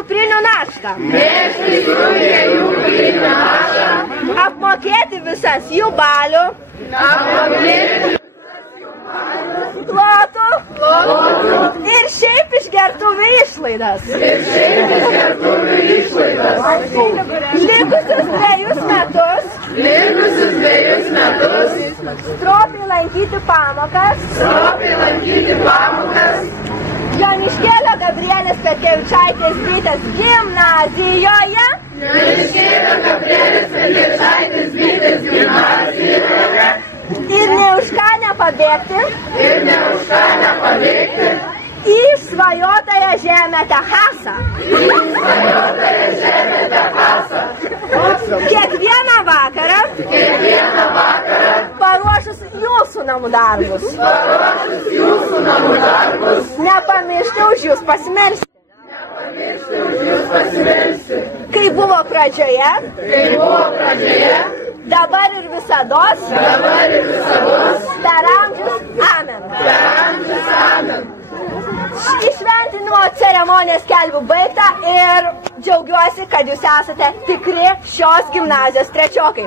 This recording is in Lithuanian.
kuprinių naštą. Nešti sunkią jų kuprinių naštą. Apmokėti visas jų balių. Apmokėti plotų. Ir šiaip išgertuvių išlaidas. Likusius 2 metus. Stropiai lankyti pamokas. Joniškėlio Gabrielės Petkevičaitės Bitės gimnazijoje. Ir ne už ką nepabėgti. Į svajotąją žemę Techasą. Kiekvieną vakarą. Paruošus jūsų namų darbus. Nepamiršti už jūs pasimelsti. Kai buvo pradžioje. Dabar ir visados. Per amžius. Amen. Įšventinimo ceremoniją skelbiu baigtą ir džiaugiuosi, kad jūs esate tikri šios gimnazijos trečiokai.